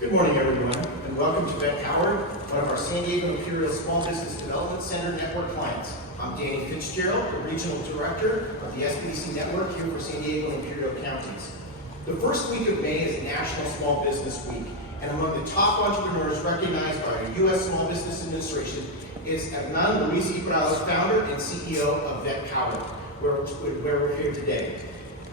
Good morning, everyone, and welcome to VetPowered, one of our San Diego Imperial Small Business Development Center network clients. I'm Danny Fitzgerald, the Regional Director of the SBDC network here for San Diego and Imperial counties. The first week of May is National Small Business Week, and among the top entrepreneurs recognized by our U.S. Small Business Administration is Hernán Prado, founder and CEO of VetPowered, where we're here today.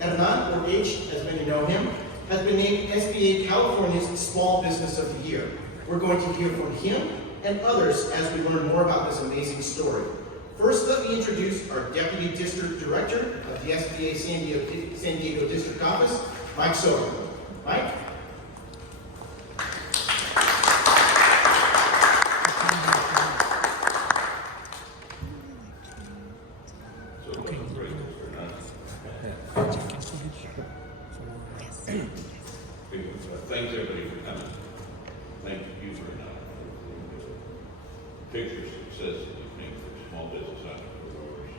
Hernán, or H, as many know him, has been named SBA California's Small Business of the Year. We're going to hear from him and others as we learn more about this amazing story. First, let me introduce our Deputy District Director of the SBA San Diego District Office, Mike Soder. Mike? Thanks everybody for coming. Thank you for the picture success that you make for small business entrepreneurs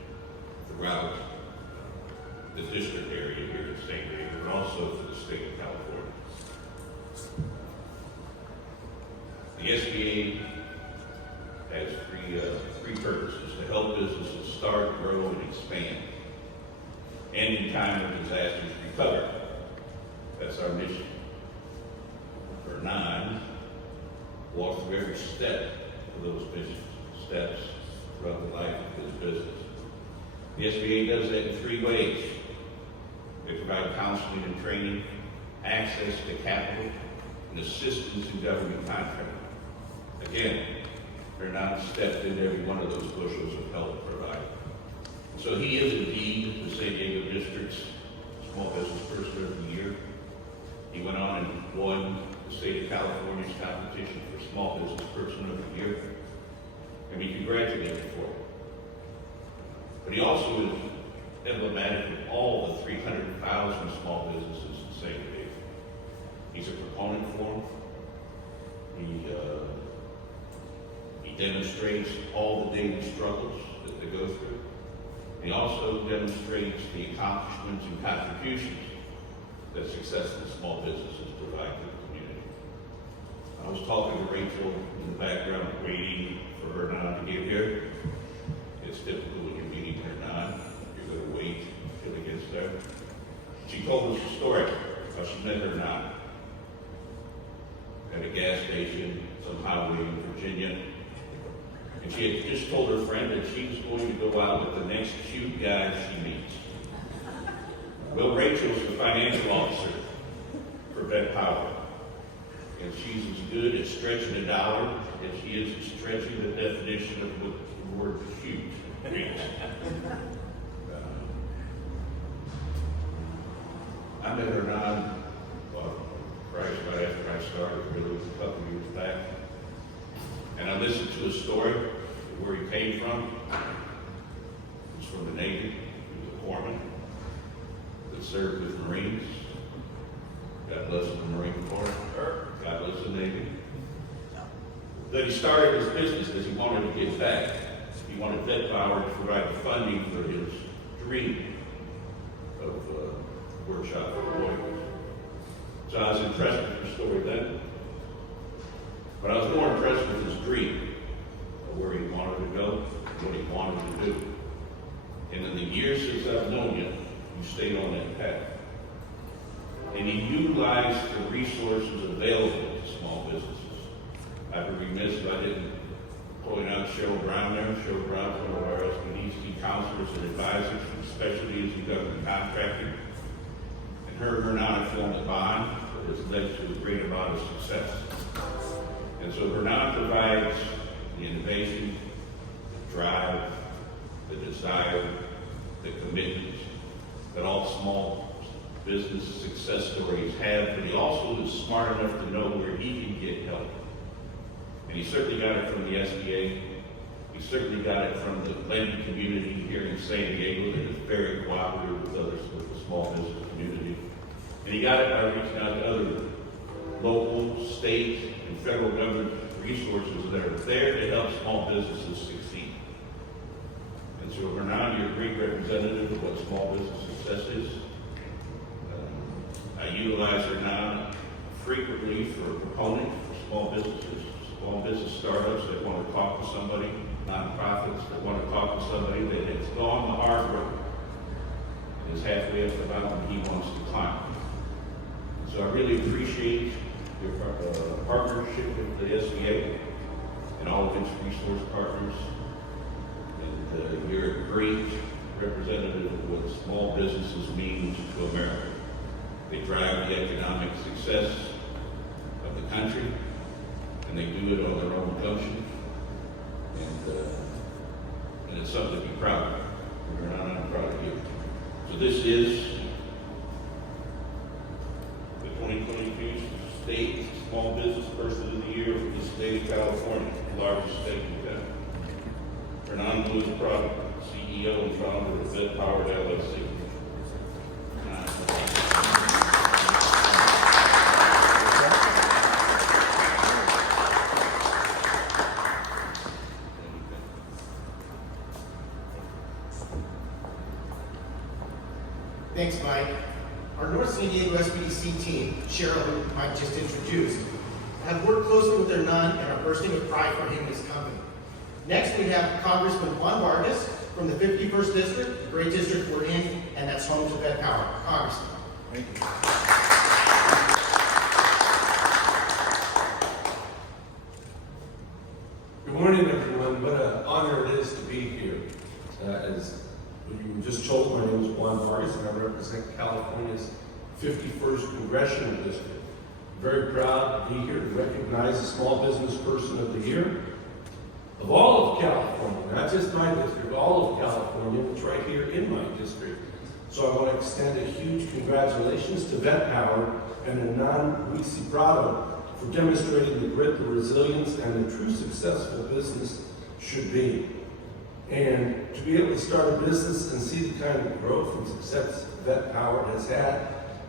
throughout the district area here in San Diego, but also for the state of California. The SBA has three purposes: to help businesses start, grow, and expand, and in time of disasters, recover. That's our mission. Hernán walked through every step of those steps throughout the life of his business. The SBA does that in three ways. They provide counseling and training, access to capital, and assistance in government contracting. Again, Hernán stepped into every one of those bushels of help provided. So he is indeed the San Diego District's Small Business Person of the Year. He went on and won the state of California's competition for Small Business Person of the Year, and we congratulate him for it. But he also is emblematic of all the 300,000 small businesses in San Diego. He's a proponent for them. He demonstrates all the daily struggles that they go through. He also demonstrates the accomplishments and contributions that successful small businesses provide to the community. I was talking to Rachel in the background, waiting for Hernán to get here. It's typical when you're meeting Hernán, you're going to wait until he gets there. She told us a story how she met Hernán at a gas station, some highway in Virginia. And she had just told her friend that she was going to go out with the next cute guy she meets. Well, Rachel's the financial officer for VetPowered, and she's as good at stretching a dollar as she is at stretching the definition of what the word cute means. I met Hernán right after I started, really was a couple years back, and I listened to his story, where he came from. He's from the Navy. He was a foreman that served with Marines. God bless the Marine Corps. God bless the Navy. Then he started his business because he wanted to give back. He wanted VetPowered to provide the funding for his dream of a workshop for lawyers. So I was impressed with his story then. But I was more impressed with his dream of where he wanted to go, what he wanted to do. And in the years since I've known you, you stayed on that path. And he utilized the resources available to small businesses. I'd be remiss if I didn't point out Cheryl Brown there. Cheryl Brown is one of our SBDC counselors and advisors with specialties in government contracting. And her and Hernán formed a bond that has led to a great amount of success. And so Hernán provides the innovation, the drive, the desire, the commitment that all small business success stories have, but he also is smart enough to know where he can get help. And he certainly got it from the SBA. He certainly got it from the lending community here in San Diego that is very cooperative with others, with the small business community. And he got it by reaching out to other local, state, and federal government resources that are there to help small businesses succeed. And so Hernán, you're a great representative of what small business success is. I utilize Hernán frequently for proponents for small businesses, small business startups that want to talk to somebody, nonprofits that want to talk to somebody that has gone the hard road and is halfway up the mountain he wants to climb. So I really appreciate your partnership with the SBA and all of its resource partners. And you're a great representative of what small businesses mean to America. They drive the economic success of the country, and they do it on their own gumption. And it's something to be proud of. Hernán, I'm proud of you. So this is the 2022 State Small Business Person of the Year for the state of California, the largest state in the country. Hernán Prado, CEO and founder of VetPowered's LLC. Thanks, Mike. Our North San Diego SBDC team, Cheryl, who Mike just introduced, have worked closely with Hernán and are bursting with pride for him and his company. Next, we have Congressman Juan Vargas from the 51st District, the great district we're in, and that's home to VetPowered. Congressman. Thank you. Good morning, everyone. What an honor it is to be here. As you were just told, my name is Juan Vargas, and I represent California's 51st Congressional District. I'm very proud to be here to recognize the Small Business Person of the Year of all of California, not just my district, all of California. It's right here in my district. So I want to extend a huge congratulations to VetPowered and Hernán Prado for demonstrating the grit, the resilience, and the true successful business should be. And to be able to start a business and see the kind of growth and success VetPowered has had,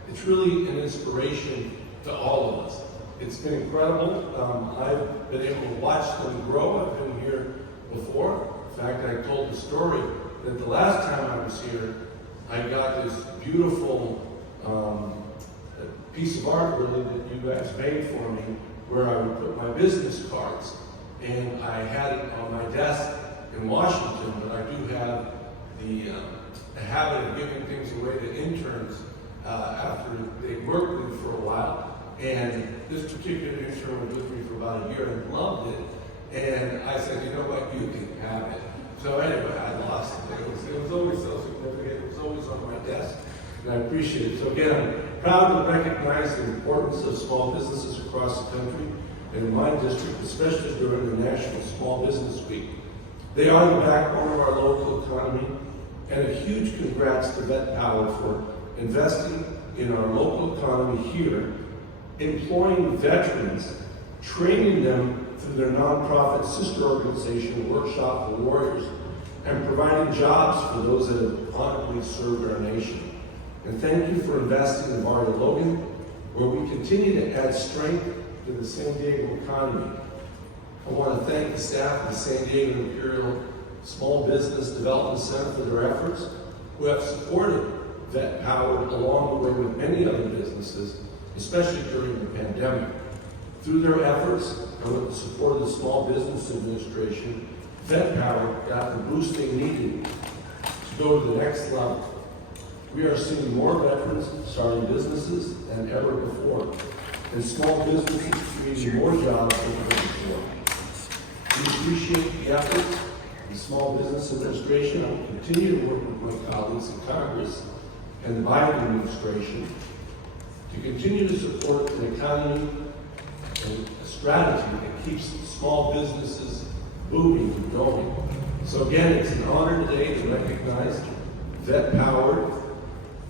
it's really an inspiration to all of us. It's been incredible. I've been able to watch them grow. I've been here before. In fact, I told the story that the last time I was here, I got this beautiful piece of art really that you guys made for me, where I would put my business cards. And I had it on my desk in Washington, but I do have the habit of giving things away to interns after they worked with me for a while. And this particular intern was with me for about a year and loved it. And I said, you know what, you can have it. So anyway, I lost it. It was always so significant. It was always on my desk. And I appreciate it. So again, I'm proud to recognize the importance of small businesses across the country, and in my district, especially during the National Small Business Week. They are the backbone of our local economy, and a huge congrats to VetPowered for investing in our local economy here, employing veterans, training them through their nonprofit sister organization, Workshop for Warriors, and providing jobs for those that have honorably served our nation. And thank you for investing in Barrio, Logan, where we continue to add strength to the San Diego economy. I want to thank the staff of the San Diego Imperial Small Business Development Center for their efforts, who have supported VetPowered along the way with many other businesses, especially during the pandemic. Through their efforts and with the support of the Small Business Administration, VetPowered got the boost they needed to go to the next level. We are seeing more veterans starting businesses than ever before, and small businesses creating more jobs than ever before. We appreciate the efforts of the Small Business Administration. I will continue to work with my colleagues in Congress and the Biden administration to continue to support an economy and a strategy that keeps small businesses moving and going. So again, it's an honor today to recognize VetPowered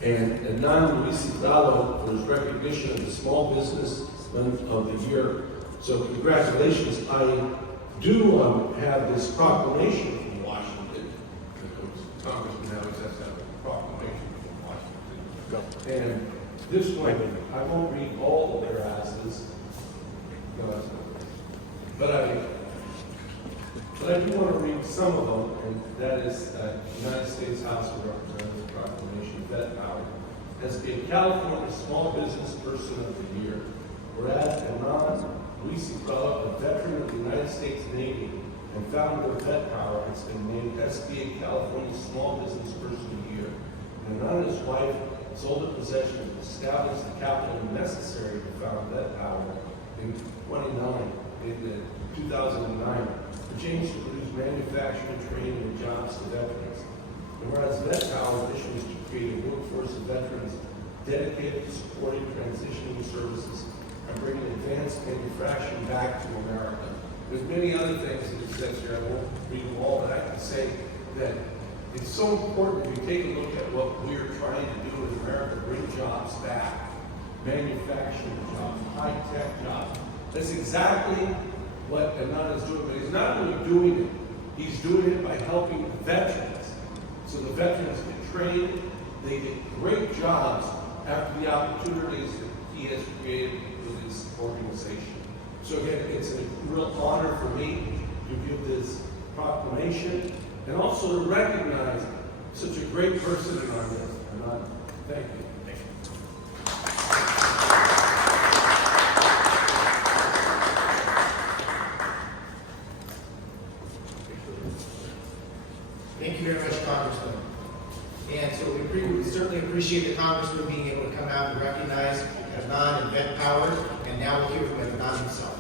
and Hernán Prado for his recognition of the Small Businessman of the Year. So congratulations. I do have this proclamation from Washington. Congressman always has to have a proclamation from Washington. And this one, I won't read all of their asses, but I do want to read some of them, and that is United States House of Representatives proclamation. VetPowered has been California's Small Business Person of the Year Whereas Hernán, a veteran of the United States Navy and founder of VetPower, has been named SBA California Small Business Person of the Year. Hernán and his wife sold a possession and established the capital necessary to found VetPower in 2009, which aims to produce manufacturing, training, and jobs to veterans. And whereas VetPower's mission is to create a workforce of veterans dedicated to supporting transitioning services and bringing advanced manufacturing back to America. There's many other things that it says here. I won't read them all, but I can say that it's so important if you take a look at what we're trying to do in America, bring jobs back, manufacturing jobs, high-tech jobs. That's exactly what Hernán is doing, but he's not only doing it, he's doing it by helping veterans. So the veterans get trained, they get great jobs after the opportunities that he has created with his organization. So again, it's a real honor for me to give this proclamation and also to recognize such a great person in our midst. Hernán, thank you. Thank you very much, Congressman. And so we certainly appreciate the Congressman being able to come out and recognize Hernán and VetPowered, and now we'll hear from Hernán himself.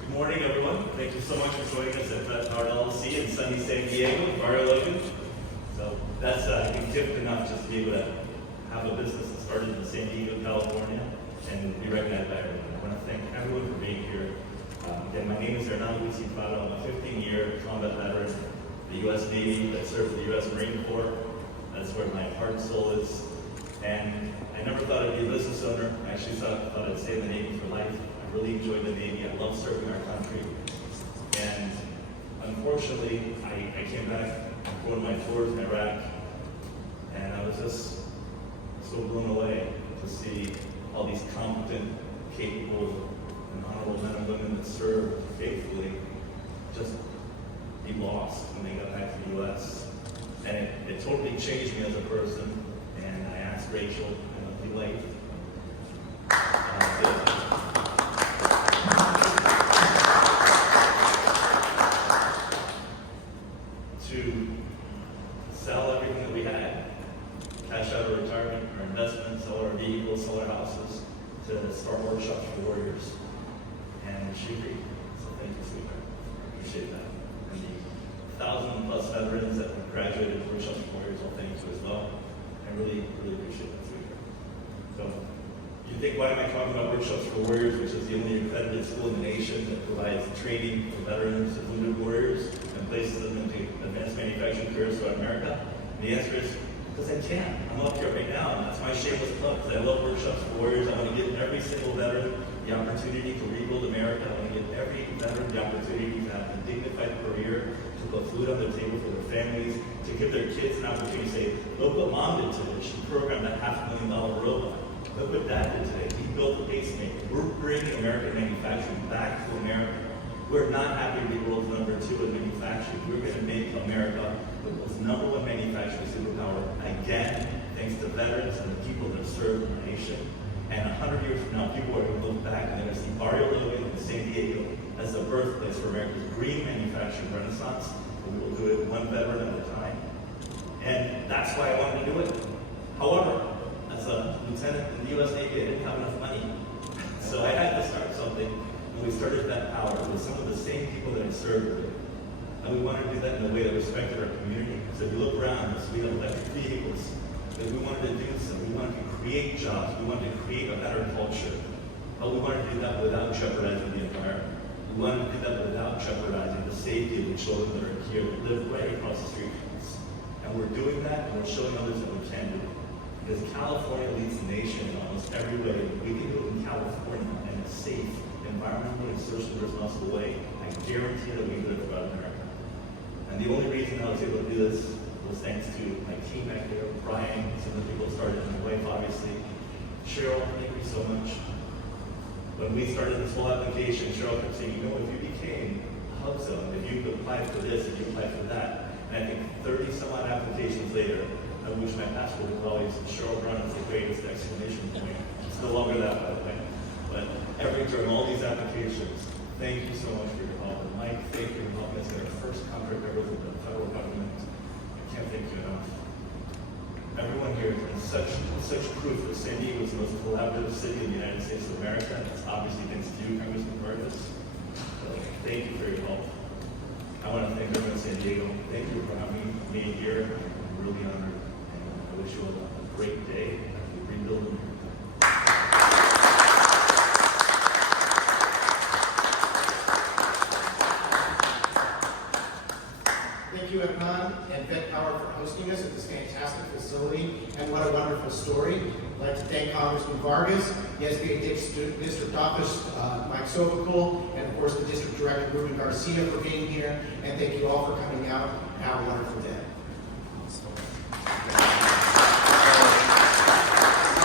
Good morning, everyone. Thank you so much for joining us at VetPowered LLC in sunny San Diego, Barrio, Logan. So that's, I think, gift enough just to be able to have a business that started in San Diego, California, and be recognized by everyone. I want to thank everyone for being here. Again, my name is Hernán Prado. I'm a 15-year combat veteran of the U.S. Navy that served the U.S. Marine Corps. That's where my heart and soul is. And I never thought I'd be a business owner. I actually thought I'd stay in the Navy for life. I really enjoyed the Navy. I love serving our country. And unfortunately, I came back from one of my tours in Iraq, and I was just so blown away to see all these competent, capable, and honorable men and women that served faithfully just be lost when they got back to the U.S. And it totally changed me as a person. And I asked Rachel, my lovely wife, to sell everything that we had, cash out our retirement, our investments, sell our vehicles, sell our houses, to start workshops for warriors. And she agreed. So thank you, sweetheart. I appreciate that. And the 1,000+ veterans that have graduated workshops for warriors, I'll thank you as well. I really, really appreciate that, sweetheart. So you think, why am I talking about workshops for warriors, which is the only accredited school in the nation that provides training for veterans and wounded warriors and places them into advanced manufacturing careers throughout America? And the answer is, because I can. I'm up here right now, and that's my shameless plug, because I love workshops for warriors. I want to give every single veteran the opportunity to rebuild America. I want to give every veteran the opportunity to have a dignified career, to put food on the table for their families, to give their kids an opportunity to say, look what mom did today. She programmed that $500,000 robot. Look what dad did today. He built a pacemaker. We're bringing American manufacturing back to America. We're not happy to be world's #2 in manufacturing. We're going to make America the world's #1 manufacturing superpower again, thanks to veterans and the people that serve the nation. And 100 years from now, people are going to look back and they're going to see Barrio, Logan, and San Diego as the birthplace for America's green manufacturing renaissance. And we will do it one veteran at a time. And that's why I wanted to do it. However, as a lieutenant in the U.S. Navy, I didn't have enough money. So I had to start something. And we started VetPowered with some of the same people that I served with. And we wanted to do that in a way that respected our community. So if you look around us, we have electric vehicles. But we wanted to do so. We wanted to create jobs. We wanted to create a better culture. But we wanted to do that without jeopardizing the environment. We wanted to do that without jeopardizing the safety of the children that are here that live right across the street from us. And we're doing that, and we're showing others that we can do it. Because California leads the nation in almost every way. We can do it in California in a safe, environmentally and socially responsible way. I guarantee that we can do it throughout America. And the only reason I was able to do this was thanks to my team back there, Brian, some of the people started, and my wife, obviously. Cheryl, thank you so much. When we started this whole application, Cheryl kept saying, you know, if you became a hub zone, if you applied for this, if you applied for that, And I think 30 some odd applications later, I wish my pastor would always show up around and say, "Wait, it's the exclamation point." It's no longer that, by the way. But during all these applications, thank you so much for your help. And Mike, thank you for helping us get our first contract ever with the federal government. I can't thank you enough. Everyone here is such proof that San Diego is the most collaborative city in the United States of America. It's obviously thanks to you, Congressman Vargas. So thank you for your help. I want to thank everyone in San Diego. Thank you for having me here. I'm really honored. And I wish you all a great day as we rebuild here. Thank you, Hernán and VetPowered for hosting us at this fantastic facility, and what a wonderful story. I'd like to thank Congressman Vargas, the SBA District Office, Mike Sovacool, and of course the District Director, Ruben Garcia, for being here, and thank you all for coming out, and have a wonderful day.